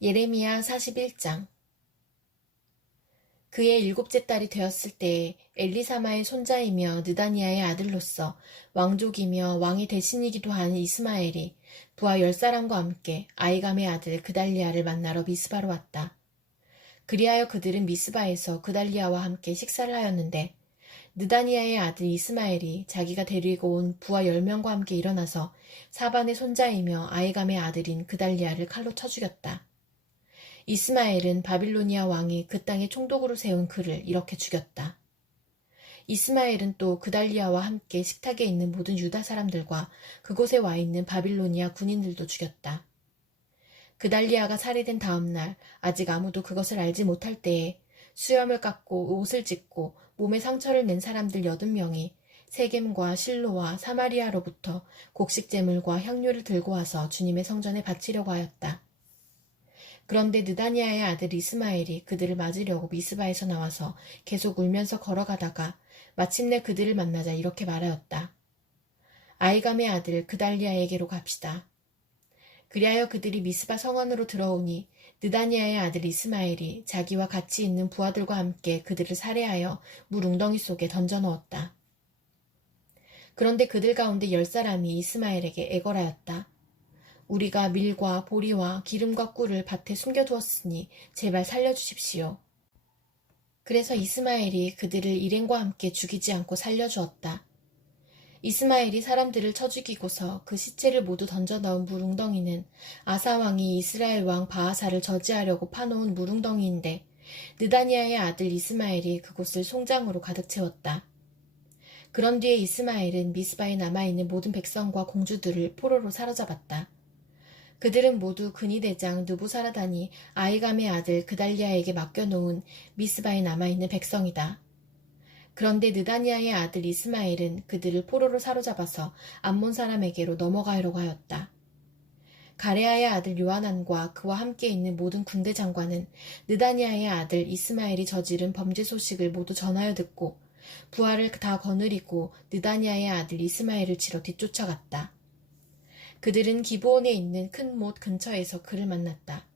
예레미야 41장. 그의 일곱째 딸이 되었을 때에 엘리사마의 손자이며 느다니아의 아들로서 왕족이며 왕의 대신이기도 한 이스마엘이 부하 10사람과 함께 아이감의 아들 그달리아를 만나러 미스바로 왔다. 그리하여 그들은 미스바에서 그달리아와 함께 식사를 하였는데 느다니아의 아들 이스마엘이 자기가 데리고 온 부하 10명과 함께 일어나서 사반의 손자이며 아이감의 아들인 그달리아를 칼로 쳐 죽였다. 이스마엘은 바빌로니아 왕이 그 땅에 총독으로 세운 그를 이렇게 죽였다. 이스마엘은 또 그달리아와 함께 식탁에 있는 모든 유다 사람들과 그곳에 와 있는 바빌로니아 군인들도 죽였다. 그달리아가 살해된 다음 날 아직 아무도 그것을 알지 못할 때에 수염을 깎고 옷을 찢고 몸에 상처를 낸 사람들 80명이 세겜과 실로와 사마리아로부터 곡식제물과 향료를 들고 와서 주님의 성전에 바치려고 하였다. 그런데 느다니아의 아들 이스마엘이 그들을 맞으려고 미스바에서 나와서 계속 울면서 걸어가다가 마침내 그들을 만나자 이렇게 말하였다. 아이감의 아들 그달리아에게로 갑시다. 그리하여 그들이 미스바 성원으로 들어오니 느다니아의 아들 이스마엘이 자기와 같이 있는 부하들과 함께 그들을 살해하여 물 웅덩이 속에 던져 넣었다. 그런데 그들 가운데 10사람이 이스마엘에게 애걸하였다. 우리가 밀과 보리와 기름과 꿀을 밭에 숨겨두었으니 제발 살려주십시오. 그래서 이스마엘이 그들을 일행과 함께 죽이지 않고 살려주었다. 이스마엘이 사람들을 쳐 죽이고서 그 시체를 모두 던져 넣은 물웅덩이는 아사 왕이 이스라엘 왕 바하사를 저지하려고 파놓은 물웅덩이인데 느다니아의 아들 이스마엘이 그곳을 송장으로 가득 채웠다. 그런 뒤에 이스마엘은 미스바에 남아있는 모든 백성과 공주들을 포로로 사로잡았다. 그들은 모두 근위대장 느부사라단이 아이감의 아들 그달리아에게 맡겨놓은 미스바에 남아있는 백성이다. 그런데 느다니아의 아들 이스마엘은 그들을 포로로 사로잡아서 암몬 사람에게로 넘어가려고 하였다. 가레아의 아들 요하난과 그와 함께 있는 모든 군대 장관은 느다니아의 아들 이스마엘이 저지른 범죄 소식을 모두 전하여 듣고 부하를 다 거느리고 느다니아의 아들 이스마엘을 치러 뒤쫓아갔다. 그들은 기브온에 있는 큰 못 근처에서 그를 만났다.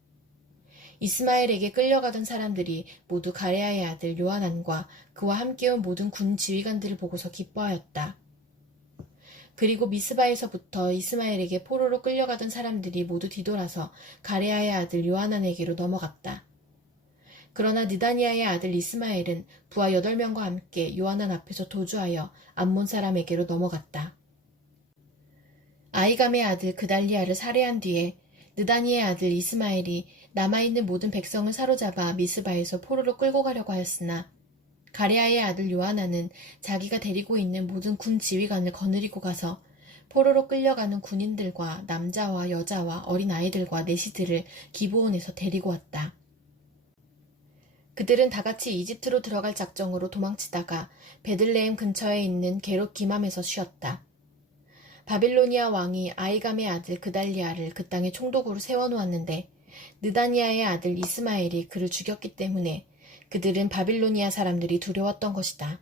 이스마엘에게 끌려가던 사람들이 모두 가레아의 아들 요하난과 그와 함께 온 모든 군 지휘관들을 보고서 기뻐하였다. 그리고 미스바에서부터 이스마엘에게 포로로 끌려가던 사람들이 모두 뒤돌아서 가레아의 아들 요하난에게로 넘어갔다. 그러나 느다니아의 아들 이스마엘은 부하 8명과 함께 요하난 앞에서 도주하여 암몬 사람에게로 넘어갔다. 아이감의 아들 그달리아를 살해한 뒤에 느다니의 아들 이스마엘이 남아있는 모든 백성을 사로잡아 미스바에서 포로로 끌고 가려고 하였으나 가레아의 아들 요하나는 자기가 데리고 있는 모든 군 지휘관을 거느리고 가서 포로로 끌려가는 군인들과 남자와 여자와 어린 아이들과 내시들을 기브온에서 데리고 왔다. 그들은 다같이 이집트로 들어갈 작정으로 도망치다가 베들레헴 근처에 있는 게롯 기맘에서 쉬었다. 바빌로니아 왕이 아이감의 아들 그달리아를 그 땅에 총독으로 세워놓았는데 느다니아의 아들 이스마엘이 그를 죽였기 때문에 그들은 바빌로니아 사람들이 두려웠던 것이다.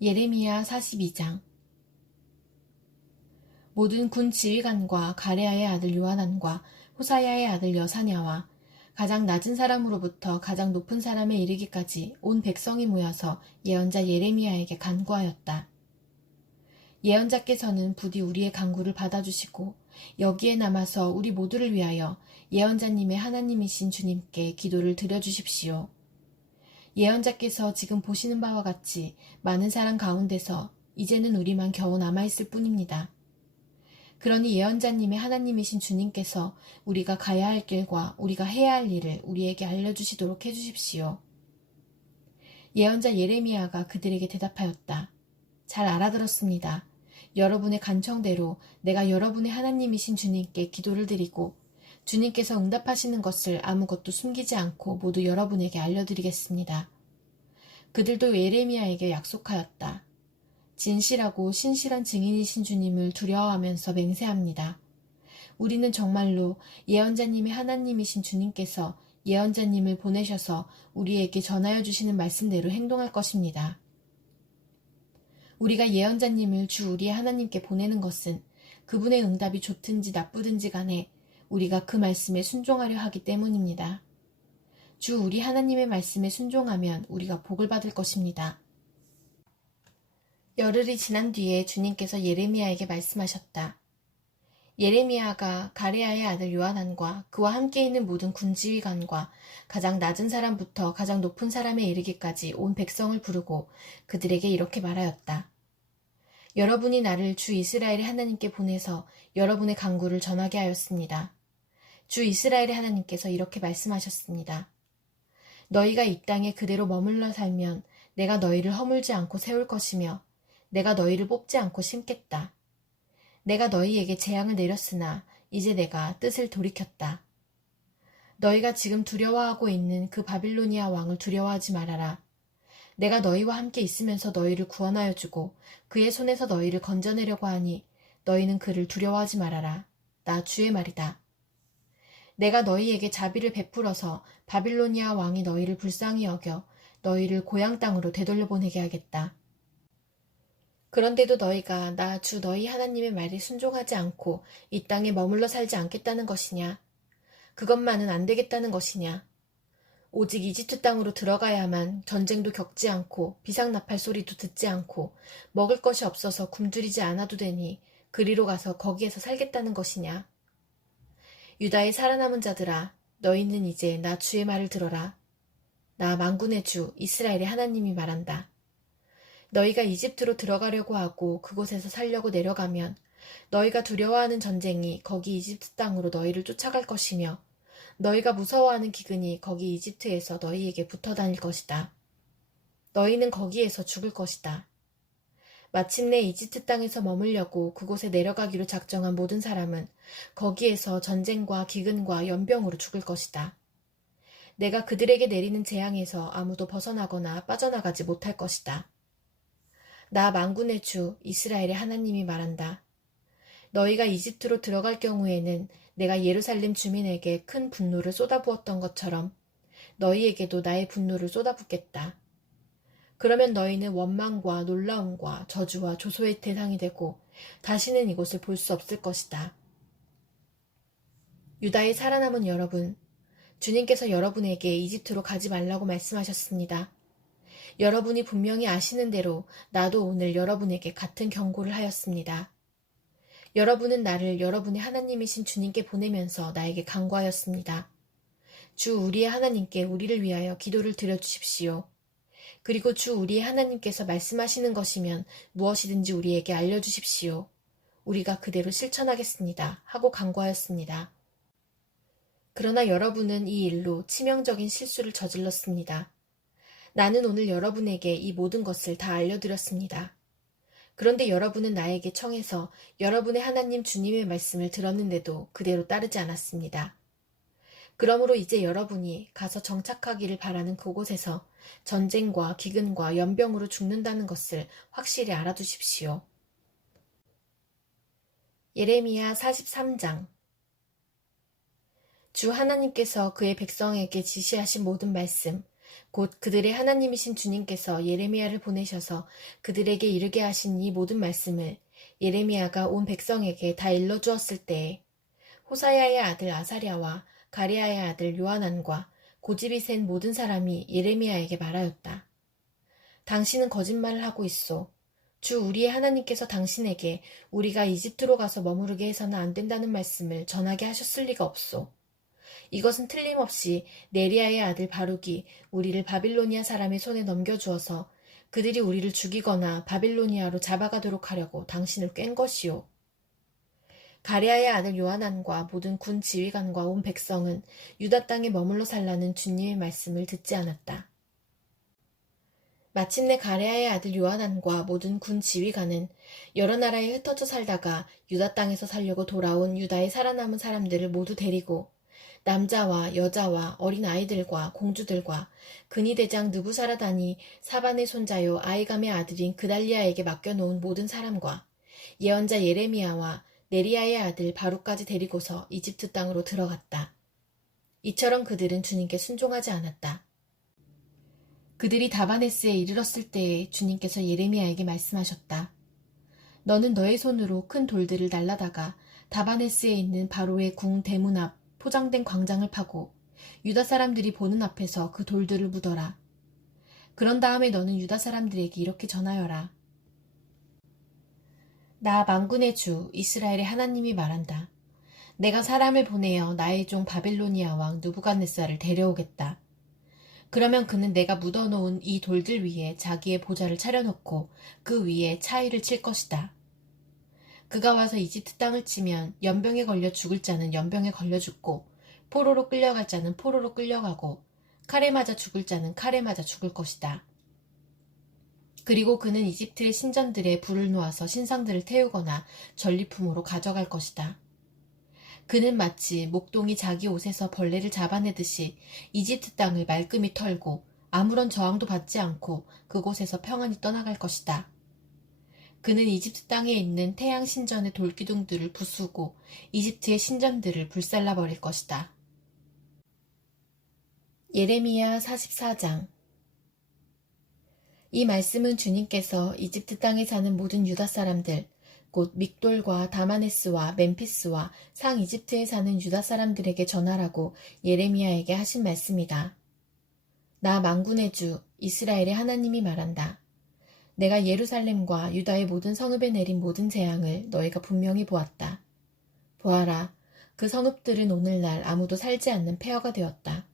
예레미야 42장. 모든 군 지휘관과 가레아의 아들 요하난과 호사야의 아들 여사냐와 가장 낮은 사람으로부터 가장 높은 사람에 이르기까지 온 백성이 모여서 예언자 예레미야에게 간구하였다. 예언자께서는 부디 우리의 간구를 받아주시고 여기에 남아서 우리 모두를 위하여 예언자님의 하나님이신 주님께 기도를 드려주십시오. 예언자께서 지금 보시는 바와 같이 많은 사람 가운데서 이제는 우리만 겨우 남아있을 뿐입니다. 그러니 예언자님의 하나님이신 주님께서 우리가 가야 할 길과 우리가 해야 할 일을 우리에게 알려주시도록 해주십시오. 예언자 예레미야가 그들에게 대답하였다. 잘 알아들었습니다. 여러분의 간청대로 내가 여러분의 하나님이신 주님께 기도를 드리고 주님께서 응답하시는 것을 아무것도 숨기지 않고 모두 여러분에게 알려드리겠습니다. 그들도 예레미야에게 약속하였다. 진실하고 신실한 증인이신 주님을 두려워하면서 맹세합니다. 우리는 정말로 예언자님의 하나님이신 주님께서 예언자님을 보내셔서 우리에게 전하여 주시는 말씀대로 행동할 것입니다. 우리가 예언자님을 주 우리의 하나님께 보내는 것은 그분의 응답이 좋든지 나쁘든지 간에 우리가 그 말씀에 순종하려 하기 때문입니다. 주 우리 하나님의 말씀에 순종하면 우리가 복을 받을 것입니다. 열흘이 지난 뒤에 주님께서 예레미야에게 말씀하셨다. 예레미야가 가레야의 아들 요하난과 그와 함께 있는 모든 군지휘관과 가장 낮은 사람부터 가장 높은 사람에 이르기까지 온 백성을 부르고 그들에게 이렇게 말하였다. 여러분이 나를 주 이스라엘의 하나님께 보내서 여러분의 간구를 전하게 하였습니다. 주 이스라엘의 하나님께서 이렇게 말씀하셨습니다. 너희가 이 땅에 그대로 머물러 살면 내가 너희를 허물지 않고 세울 것이며 내가 너희를 뽑지 않고 심겠다. 내가 너희에게 재앙을 내렸으나 이제 내가 뜻을 돌이켰다. 너희가 지금 두려워하고 있는 그 바빌로니아 왕을 두려워하지 말아라. 내가 너희와 함께 있으면서 너희를 구원하여 주고 그의 손에서 너희를 건져내려고 하니 너희는 그를 두려워하지 말아라. 나 주의 말이다. 내가 너희에게 자비를 베풀어서 바빌로니아 왕이 너희를 불쌍히 여겨 너희를 고향 땅으로 되돌려 보내게 하겠다. 그런데도 너희가 나 주 너희 하나님의 말에 순종하지 않고 이 땅에 머물러 살지 않겠다는 것이냐? 그것만은 안 되겠다는 것이냐? 오직 이집트 땅으로 들어가야만 전쟁도 겪지 않고 비상나팔 소리도 듣지 않고 먹을 것이 없어서 굶주리지 않아도 되니 그리로 가서 거기에서 살겠다는 것이냐? 유다의 살아남은 자들아, 너희는 이제 나 주의 말을 들어라. 나 만군의 주 이스라엘의 하나님이 말한다. 너희가 이집트로 들어가려고 하고 그곳에서 살려고 내려가면 너희가 두려워하는 전쟁이 거기 이집트 땅으로 너희를 쫓아갈 것이며 너희가 무서워하는 기근이 거기 이집트에서 너희에게 붙어 다닐 것이다. 너희는 거기에서 죽을 것이다. 마침내 이집트 땅에서 머물려고 그곳에 내려가기로 작정한 모든 사람은 거기에서 전쟁과 기근과 연병으로 죽을 것이다. 내가 그들에게 내리는 재앙에서 아무도 벗어나거나 빠져나가지 못할 것이다. 나 만군의 주 이스라엘의 하나님이 말한다. 너희가 이집트로 들어갈 경우에는 내가 예루살렘 주민에게 큰 분노를 쏟아부었던 것처럼 너희에게도 나의 분노를 쏟아붓겠다. 그러면 너희는 원망과 놀라움과 저주와 조소의 대상이 되고 다시는 이곳을 볼 수 없을 것이다. 유다의 살아남은 여러분, 주님께서 여러분에게 이집트로 가지 말라고 말씀하셨습니다. 여러분이 분명히 아시는 대로 나도 오늘 여러분에게 같은 경고를 하였습니다. 여러분은 나를 여러분의 하나님이신 주님께 보내면서 나에게 간구하였습니다. 주 우리의 하나님께 우리를 위하여 기도를 드려주십시오. 그리고 주 우리의 하나님께서 말씀하시는 것이면 무엇이든지 우리에게 알려주십시오. 우리가 그대로 실천하겠습니다. 하고 간구하였습니다. 그러나 여러분은 이 일로 치명적인 실수를 저질렀습니다. 나는 오늘 여러분에게 이 모든 것을 다 알려드렸습니다. 그런데 여러분은 나에게 청해서 여러분의 하나님 주님의 말씀을 들었는데도 그대로 따르지 않았습니다. 그러므로 이제 여러분이 가서 정착하기를 바라는 그곳에서 전쟁과 기근과 연병으로 죽는다는 것을 확실히 알아두십시오. 예레미야 43장. 주 하나님께서 그의 백성에게 지시하신 모든 말씀, 곧 그들의 하나님이신 주님께서 예레미야를 보내셔서 그들에게 이르게 하신 이 모든 말씀을 예레미야가 온 백성에게 다 일러주었을 때에 호사야의 아들 아사랴와 가레야의 아들 요하난과 고집이 센 모든 사람이 예레미야에게 말하였다. 당신은 거짓말을 하고 있소. 주 우리의 하나님께서 당신에게 우리가 이집트로 가서 머무르게 해서는 안 된다는 말씀을 전하게 하셨을 리가 없소. 이것은 틀림없이 네리야의 아들 바룩이 우리를 바빌로니아 사람의 손에 넘겨주어서 그들이 우리를 죽이거나 바빌로니아로 잡아가도록 하려고 당신을 꽹 것이오. 가레야의 아들 요하난과 모든 군 지휘관과 온 백성은 유다 땅에 머물러 살라는 주님의 말씀을 듣지 않았다. 마침내 가레야의 아들 요하난과 모든 군 지휘관은 여러 나라에 흩어져 살다가 유다 땅에서 살려고 돌아온 유다에 살아남은 사람들을 모두 데리고 남자와 여자와 어린 아이들과 공주들과 근위대장 느부사라단이 사반의 손자요 아이감의 아들인 그달리아에게 맡겨놓은 모든 사람과 예언자 예레미야와 네리야의 아들 바룩까지 데리고서 이집트 땅으로 들어갔다. 이처럼 그들은 주님께 순종하지 않았다. 그들이 다바네스에 이르렀을 때에 주님께서 예레미야에게 말씀하셨다. 너는 너의 손으로 큰 돌들을 날라다가 다바네스에 있는 바로의 궁 대문 앞 포장된 광장을 파고 유다 사람들이 보는 앞에서 그 돌들을 묻어라. 그런 다음에 너는 유다 사람들에게 이렇게 전하여라. 나 만군의 주 이스라엘의 하나님이 말한다. 내가 사람을 보내어 나의 종 바벨로니아 왕 느부갓네살을 데려오겠다. 그러면 그는 내가 묻어놓은 이 돌들 위에 자기의 보좌를 차려놓고 그 위에 차이를 칠 것이다. 그가 와서 이집트 땅을 치면 연병에 걸려 죽을 자는 연병에 걸려 죽고 포로로 끌려갈 자는 포로로 끌려가고 칼에 맞아 죽을 자는 칼에 맞아 죽을 것이다. 그리고 그는 이집트의 신전들에 불을 놓아서 신상들을 태우거나 전리품으로 가져갈 것이다. 그는 마치 목동이 자기 옷에서 벌레를 잡아내듯이 이집트 땅을 말끔히 털고 아무런 저항도 받지 않고 그곳에서 평안히 떠나갈 것이다. 그는 이집트 땅에 있는 태양 신전의 돌기둥들을 부수고 이집트의 신전들을 불살라버릴 것이다. 예레미야 44장. 이 말씀은 주님께서 이집트 땅에 사는 모든 유다 사람들, 곧 믹돌과 다마네스와 멤피스와 상 이집트에 사는 유다 사람들에게 전하라고 예레미야에게 하신 말씀이다. 나 만군의 주 이스라엘의 하나님이 말한다. 내가 예루살렘과 유다의 모든 성읍에 내린 모든 재앙을 너희가 분명히 보았다. 보아라, 그 성읍들은 오늘날 아무도 살지 않는 폐허가 되었다.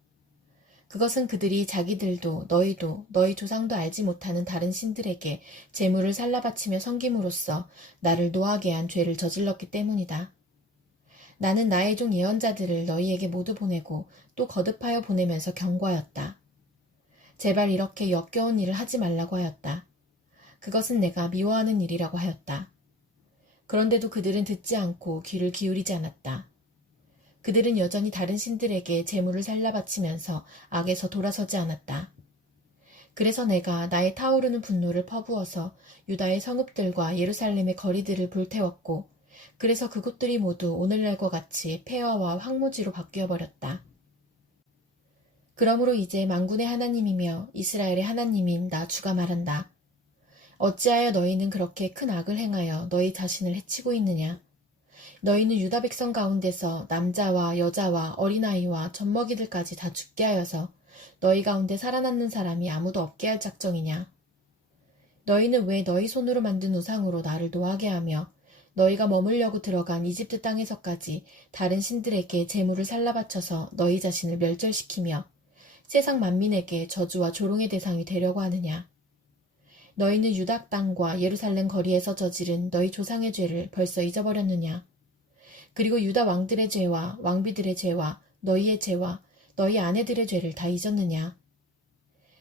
그것은 그들이 자기들도 너희도 너희 조상도 알지 못하는 다른 신들에게 제물을 살라바치며 섬김으로써 나를 노하게 한 죄를 저질렀기 때문이다. 나는 나의 종 예언자들을 너희에게 모두 보내고 또 거듭하여 보내면서 경고하였다. 제발 이렇게 역겨운 일을 하지 말라고 하였다. 그것은 내가 미워하는 일이라고 하였다. 그런데도 그들은 듣지 않고 귀를 기울이지 않았다. 그들은 여전히 다른 신들에게 제물을 살라바치면서 악에서 돌아서지 않았다. 그래서 내가 나의 타오르는 분노를 퍼부어서 유다의 성읍들과 예루살렘의 거리들을 불태웠고 그래서 그곳들이 모두 오늘날과 같이 폐허와 황무지로 바뀌어버렸다. 그러므로 이제 만군의 하나님이며 이스라엘의 하나님인 나 주가 말한다. 어찌하여 너희는 그렇게 큰 악을 행하여 너희 자신을 해치고 있느냐? 너희는 유다 백성 가운데서 남자와 여자와 어린아이와 젖먹이들까지 다 죽게 하여서 너희 가운데 살아남는 사람이 아무도 없게 할 작정이냐? 너희는 왜 너희 손으로 만든 우상으로 나를 노하게 하며 너희가 머물려고 들어간 이집트 땅에서까지 다른 신들에게 제물을 살라바쳐서 너희 자신을 멸절시키며 세상 만민에게 저주와 조롱의 대상이 되려고 하느냐? 너희는 유다 땅과 예루살렘 거리에서 저지른 너희 조상의 죄를 벌써 잊어버렸느냐? 그리고 유다 왕들의 죄와 왕비들의 죄와 너희의 죄와 너희 아내들의 죄를 다 잊었느냐?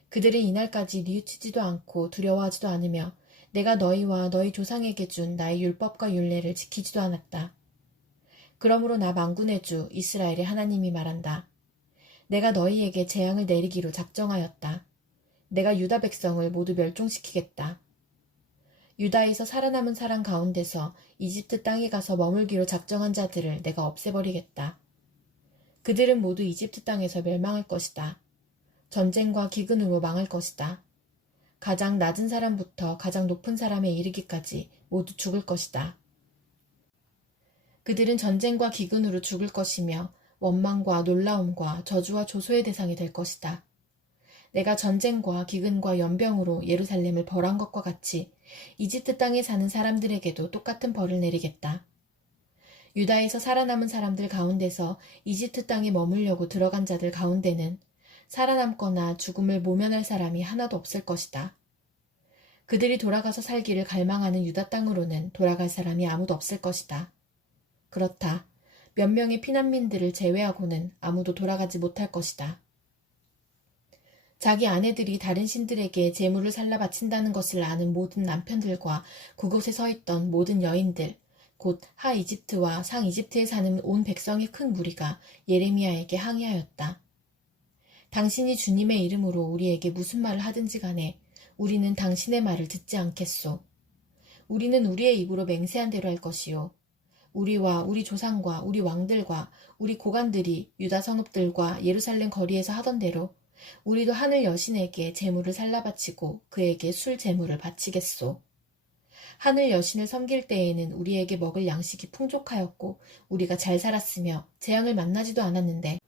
그들은 이날까지 뉘우치지도 않고 두려워하지도 않으며 내가 너희와 너희 조상에게 준 나의 율법과 율례를 지키지도 않았다. 그러므로 나 만군의 주 이스라엘의 하나님이 말한다. 내가 너희에게 재앙을 내리기로 작정하였다. 내가 유다 백성을 모두 멸종시키겠다. 유다에서 살아남은 사람 가운데서 이집트 땅에 가서 머물기로 작정한 자들을 내가 없애버리겠다. 그들은 모두 이집트 땅에서 멸망할 것이다. 전쟁과 기근으로 망할 것이다. 가장 낮은 사람부터 가장 높은 사람에 이르기까지 모두 죽을 것이다. 그들은 전쟁과 기근으로 죽을 것이며 원망과 놀라움과 저주와 조소의 대상이 될 것이다. 내가 전쟁과 기근과 연병으로 예루살렘을 벌한 것과 같이 이집트 땅에 사는 사람들에게도 똑같은 벌을 내리겠다. 유다에서 살아남은 사람들 가운데서 이집트 땅에 머물려고 들어간 자들 가운데는 살아남거나 죽음을 모면할 사람이 하나도 없을 것이다. 그들이 돌아가서 살기를 갈망하는 유다 땅으로는 돌아갈 사람이 아무도 없을 것이다. 그렇다. 몇 명의 피난민들을 제외하고는 아무도 돌아가지 못할 것이다. 자기 아내들이 다른 신들에게 제물을 살라 바친다는 것을 아는 모든 남편들과 그곳에 서 있던 모든 여인들, 곧 하 이집트와 상 이집트에 사는 온 백성의 큰 무리가 예레미야에게 항의하였다. 당신이 주님의 이름으로 우리에게 무슨 말을 하든지 간에 우리는 당신의 말을 듣지 않겠소. 우리는 우리의 입으로 맹세한 대로 할 것이요. 우리와 우리 조상과 우리 왕들과 우리 고관들이 유다 성읍들과 예루살렘 거리에서 하던 대로 우리도 하늘 여신에게 제물을 살라바치고 그에게 술 제물을 바치겠소. 하늘 여신을 섬길 때에는 우리에게 먹을 양식이 풍족하였고 우리가 잘 살았으며 재앙을 만나지도 않았는데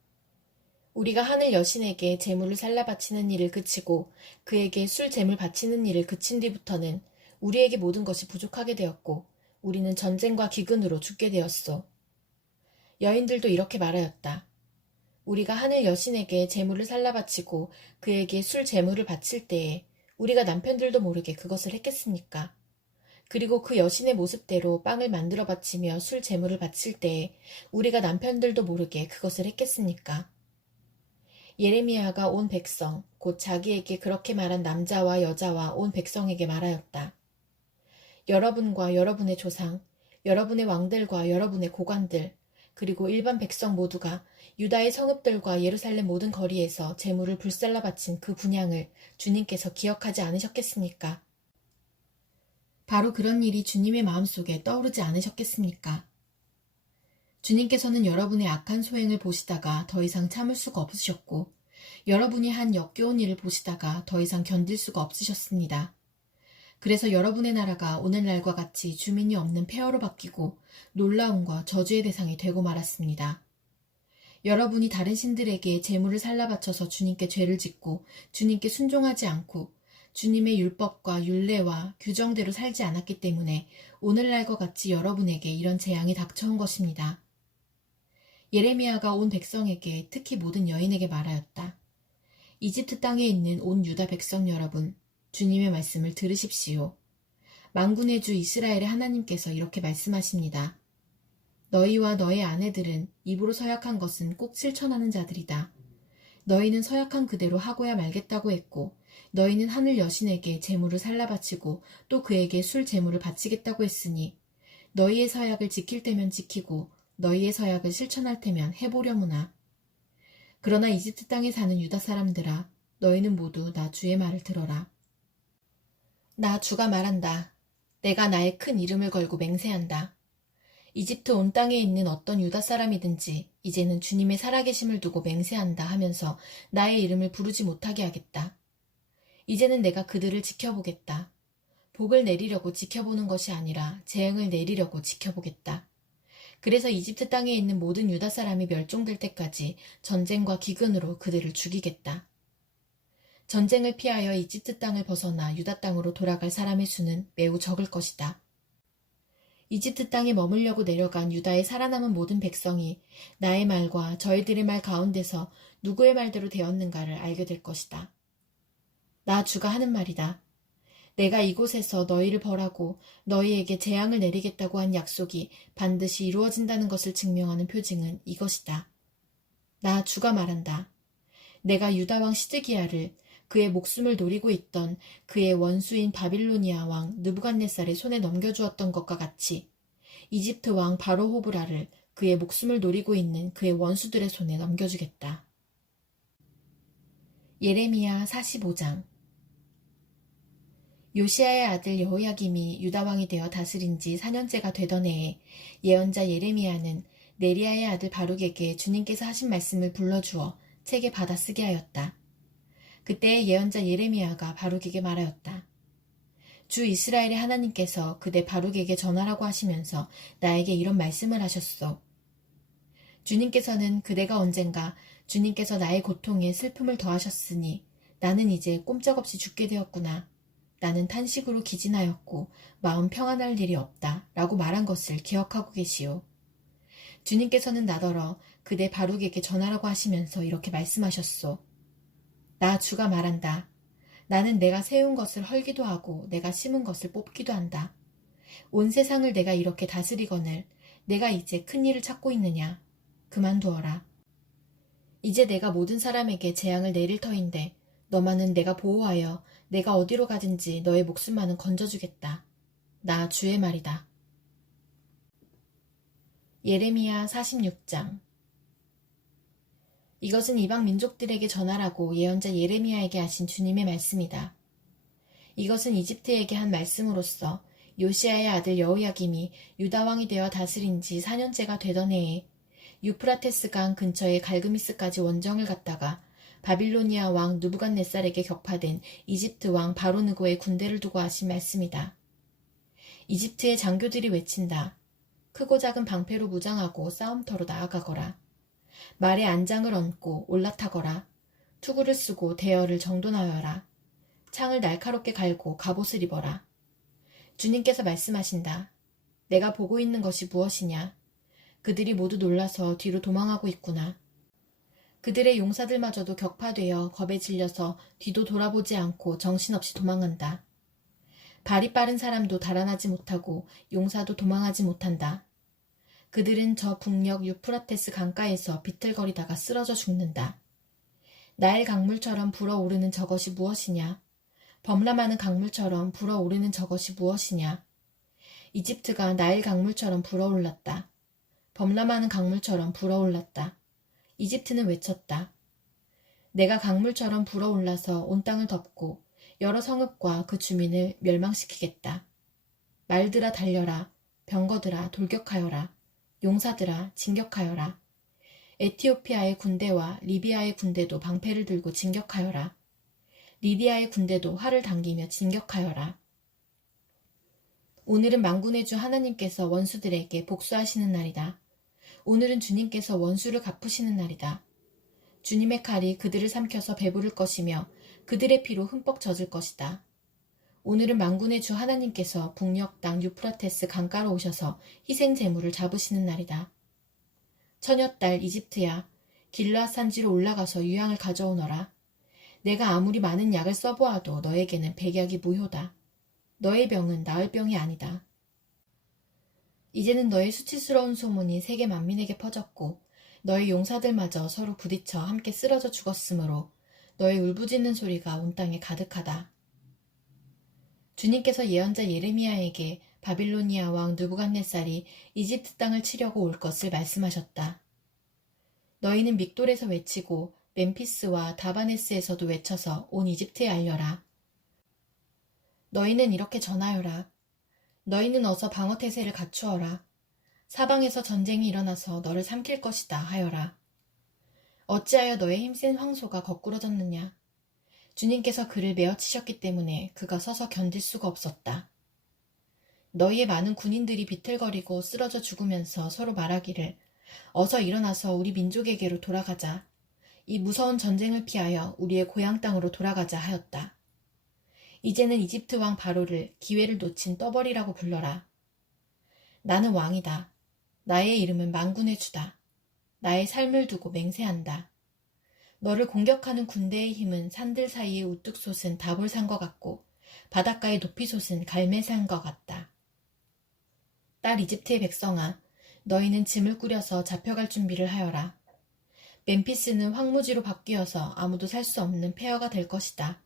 우리가 하늘 여신에게 제물을 살라 바치는 일을 그치고 그에게 술 제물 바치는 일을 그친 뒤부터는 우리에게 모든 것이 부족하게 되었고 우리는 전쟁과 기근으로 죽게 되었소. 여인들도 이렇게 말하였다. 우리가 하늘 여신에게 제물을 살라 바치고 그에게 술 제물을 바칠 때에 우리가 남편들도 모르게 그것을 했겠습니까? 그리고 그 여신의 모습대로 빵을 만들어 바치며 술 제물을 바칠 때에 우리가 남편들도 모르게 그것을 했겠습니까? 예레미야가 온 백성, 곧 자기에게 그렇게 말한 남자와 여자와 온 백성에게 말하였다. 여러분과 여러분의 조상, 여러분의 왕들과 여러분의 고관들, 그리고 일반 백성 모두가 유다의 성읍들과 예루살렘 모든 거리에서 제물을 불살라 바친 그 분향을 주님께서 기억하지 않으셨겠습니까? 바로 그런 일이 주님의 마음속에 떠오르지 않으셨겠습니까? 주님께서는 여러분의 악한 소행을 보시다가 더 이상 참을 수가 없으셨고 여러분이 한 역겨운 일을 보시다가 더 이상 견딜 수가 없으셨습니다. 그래서 여러분의 나라가 오늘날과 같이 주민이 없는 폐허로 바뀌고 놀라움과 저주의 대상이 되고 말았습니다. 여러분이 다른 신들에게 제물을 살라 바쳐서 주님께 죄를 짓고 주님께 순종하지 않고 주님의 율법과 율례와 규정대로 살지 않았기 때문에 오늘날과 같이 여러분에게 이런 재앙이 닥쳐온 것입니다. 예레미야가 온 백성에게 특히 모든 여인에게 말하였다. 이집트 땅에 있는 온 유다 백성 여러분, 주님의 말씀을 들으십시오. 만군의 주 이스라엘의 하나님께서 이렇게 말씀하십니다. 너희와 너의 아내들은 입으로 서약한 것은 꼭 실천하는 자들이다. 너희는 서약한 그대로 하고야 말겠다고 했고 너희는 하늘 여신에게 제물을 살라 바치고 또 그에게 술 제물을 바치겠다고 했으니 너희의 서약을 지킬 때면 지키고 너희의 서약을 실천할 테면 해보려무나. 그러나 이집트 땅에 사는 유다 사람들아 너희는 모두 나 주의 말을 들어라. 나 주가 말한다. 내가 나의 큰 이름을 걸고 맹세한다. 이집트 온 땅에 있는 어떤 유다 사람이든지 이제는 주님의 살아계심을 두고 맹세한다 하면서 나의 이름을 부르지 못하게 하겠다. 이제는 내가 그들을 지켜보겠다. 복을 내리려고 지켜보는 것이 아니라 재앙을 내리려고 지켜보겠다. 그래서 이집트 땅에 있는 모든 유다 사람이 멸종될 때까지 전쟁과 기근으로 그들을 죽이겠다. 전쟁을 피하여 이집트 땅을 벗어나 유다 땅으로 돌아갈 사람의 수는 매우 적을 것이다. 이집트 땅에 머물려고 내려간 유다의 살아남은 모든 백성이 나의 말과 저희들의 말 가운데서 누구의 말대로 되었는가를 알게 될 것이다. 나 주가 하는 말이다. 내가 이곳에서 너희를 벌하고 너희에게 재앙을 내리겠다고 한 약속이 반드시 이루어진다는 것을 증명하는 표징은 이것이다. 나 주가 말한다. 내가 유다 왕 시드기야를 그의 목숨을 노리고 있던 그의 원수인 바빌로니아 왕 느부갓네살의 손에 넘겨주었던 것과 같이 이집트 왕 바로 호브라를 그의 목숨을 노리고 있는 그의 원수들의 손에 넘겨주겠다. 예레미야 45장. 요시야의 아들 여호야김이 유다 왕이 되어 다스린 지 4년째가 되던 해에 예언자 예레미야는 네리야의 아들 바룩에게 주님께서 하신 말씀을 불러주어 책에 받아쓰게 하였다. 그때 예언자 예레미야가 바룩에게 말하였다. 주 이스라엘의 하나님께서 그대 바룩에게 전하라고 하시면서 나에게 이런 말씀을 하셨소. 주님께서는 그대가 언젠가 주님께서 나의 고통에 슬픔을 더하셨으니 나는 이제 꼼짝없이 죽게 되었구나. 나는 탄식으로 기진하였고 마음 평안할 일이 없다 라고 말한 것을 기억하고 계시오. 주님께서는 나더러 그대 바룩에게 전하라고 하시면서 이렇게 말씀하셨소. 나 주가 말한다. 나는 내가 세운 것을 헐기도 하고 내가 심은 것을 뽑기도 한다. 온 세상을 내가 이렇게 다스리거늘 내가 이제 큰 일을 찾고 있느냐. 그만두어라. 이제 내가 모든 사람에게 재앙을 내릴 터인데 너만은 내가 보호하여 내가 어디로 가든지 너의 목숨만은 건져주겠다. 나 주의 말이다. 예레미야 46장. 이것은 이방 민족들에게 전하라고 예언자 예레미야에게 하신 주님의 말씀이다. 이것은 이집트에게 한 말씀으로써 요시야의 아들 여호야김이 유다 왕이 되어 다스린 지 4년째가 되던 해에 유프라테스 강 근처의 갈그미스까지 원정을 갔다가 바빌로니아 왕 느부갓네살에게 격파된 이집트 왕 바로느고의 군대를 두고 하신 말씀이다. 이집트의 장교들이 외친다. 크고 작은 방패로 무장하고 싸움터로 나아가거라. 말에 안장을 얹고 올라타거라. 투구를 쓰고 대열을 정돈하여라. 창을 날카롭게 갈고 갑옷을 입어라. 주님께서 말씀하신다. 내가 보고 있는 것이 무엇이냐? 그들이 모두 놀라서 뒤로 도망하고 있구나. 그들의 용사들마저도 격파되어 겁에 질려서 뒤도 돌아보지 않고 정신없이 도망한다. 발이 빠른 사람도 달아나지 못하고 용사도 도망하지 못한다. 그들은 저 북녘 유프라테스 강가에서 비틀거리다가 쓰러져 죽는다. 나일 강물처럼 불어오르는 저것이 무엇이냐? 범람하는 강물처럼 불어오르는 저것이 무엇이냐? 이집트가 나일 강물처럼 불어올랐다. 범람하는 강물처럼 불어올랐다. 이집트는 외쳤다. 내가 강물처럼 불어올라서 온 땅을 덮고 여러 성읍과 그 주민을 멸망시키겠다. 말들아 달려라. 병거들아 돌격하여라. 용사들아 진격하여라. 에티오피아의 군대와 리비아의 군대도 방패를 들고 진격하여라. 리디아의 군대도 활을 당기며 진격하여라. 오늘은 만군의 주 하나님께서 원수들에게 복수하시는 날이다. 오늘은 주님께서 원수를 갚으시는 날이다. 주님의 칼이 그들을 삼켜서 배부를 것이며 그들의 피로 흠뻑 젖을 것이다. 오늘은 만군의 주 하나님께서 북녘 땅 유프라테스 강가로 오셔서 희생 제물을 잡으시는 날이다. 처녀딸 이집트야, 길르앗 산지로 올라가서 유향을 가져오너라. 내가 아무리 많은 약을 써보아도 너에게는 백약이 무효다. 너의 병은 나을 병이 아니다. 이제는 너의 수치스러운 소문이 세계 만민에게 퍼졌고 너의 용사들마저 서로 부딪혀 함께 쓰러져 죽었으므로 너의 울부짖는 소리가 온 땅에 가득하다. 주님께서 예언자 예레미야에게 바빌로니아 왕 느부갓네살이 이집트 땅을 치려고 올 것을 말씀하셨다. 너희는 믹돌에서 외치고 멤피스와 다바네스에서도 외쳐서 온 이집트에 알려라. 너희는 이렇게 전하여라. 너희는 어서 방어태세를 갖추어라. 사방에서 전쟁이 일어나서 너를 삼킬 것이다 하여라. 어찌하여 너의 힘센 황소가 거꾸러졌느냐. 주님께서 그를 메어치셨기 때문에 그가 서서 견딜 수가 없었다. 너희의 많은 군인들이 비틀거리고 쓰러져 죽으면서 서로 말하기를 어서 일어나서 우리 민족에게로 돌아가자. 이 무서운 전쟁을 피하여 우리의 고향 땅으로 돌아가자 하였다. 이제는 이집트 왕 바로를 기회를 놓친 떠벌이라고 불러라. 나는 왕이다. 나의 이름은 만군의 주다. 나의 삶을 두고 맹세한다. 너를 공격하는 군대의 힘은 산들 사이에 우뚝 솟은 다볼산과 같고 바닷가의 높이 솟은 갈매산과 같다. 딸 이집트의 백성아, 너희는 짐을 꾸려서 잡혀갈 준비를 하여라. 멤피스는 황무지로 바뀌어서 아무도 살 수 없는 폐허가 될 것이다.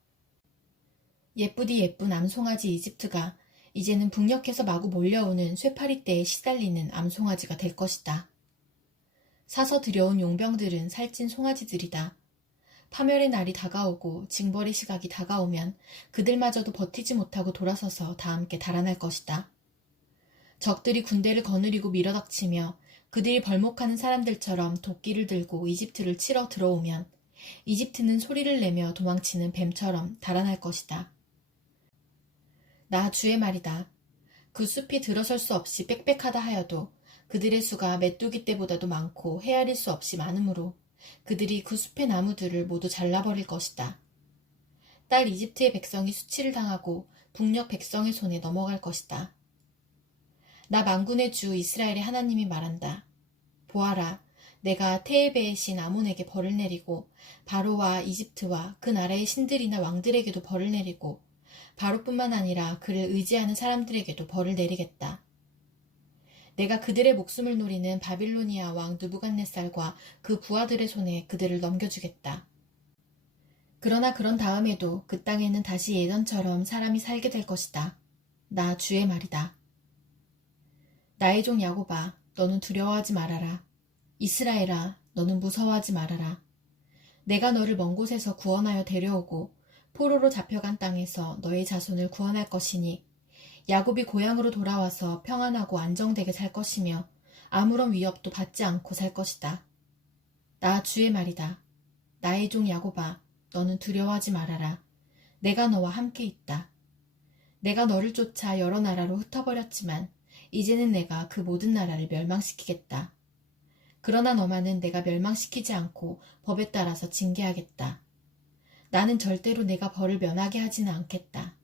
예쁘디 예쁜 암송아지 이집트가 이제는 북녘에서 마구 몰려오는 쇠파리떼에 시달리는 암송아지가 될 것이다. 사서 들여온 용병들은 살찐 송아지들이다. 파멸의 날이 다가오고 징벌의 시각이 다가오면 그들마저도 버티지 못하고 돌아서서 다 함께 달아날 것이다. 적들이 군대를 거느리고 밀어닥치며 그들이 벌목하는 사람들처럼 도끼를 들고 이집트를 치러 들어오면 이집트는 소리를 내며 도망치는 뱀처럼 달아날 것이다. 나 주의 말이다. 그 숲이 들어설 수 없이 빽빽하다 하여도 그들의 수가 메뚜기 떼보다도 많고 헤아릴 수 없이 많으므로 그들이 그 숲의 나무들을 모두 잘라버릴 것이다. 딸 이집트의 백성이 수치를 당하고 북녘 백성의 손에 넘어갈 것이다. 나 만군의 주 이스라엘의 하나님이 말한다. 보아라, 내가 테에베의 신 아몬에게 벌을 내리고 바로와 이집트와 그 나라의 신들이나 왕들에게도 벌을 내리고 바로뿐만 아니라 그를 의지하는 사람들에게도 벌을 내리겠다. 내가 그들의 목숨을 노리는 바빌로니아 왕 느부갓네살과 그 부하들의 손에 그들을 넘겨주겠다. 그러나 그런 다음에도 그 땅에는 다시 예전처럼 사람이 살게 될 것이다. 나 주의 말이다. 나의 종 야곱아, 너는 두려워하지 말아라. 이스라엘아, 너는 무서워하지 말아라. 내가 너를 먼 곳에서 구원하여 데려오고 포로로 잡혀간 땅에서 너의 자손을 구원할 것이니 야곱이 고향으로 돌아와서 평안하고 안정되게 살 것이며 아무런 위협도 받지 않고 살 것이다. 나 주의 말이다. 나의 종 야곱아, 너는 두려워하지 말아라. 내가 너와 함께 있다. 내가 너를 쫓아 여러 나라로 흩어버렸지만 이제는 내가 그 모든 나라를 멸망시키겠다. 그러나 너만은 내가 멸망시키지 않고 법에 따라서 징계하겠다. 나는 절대로 내가 벌을 면하게 하지는 않겠다.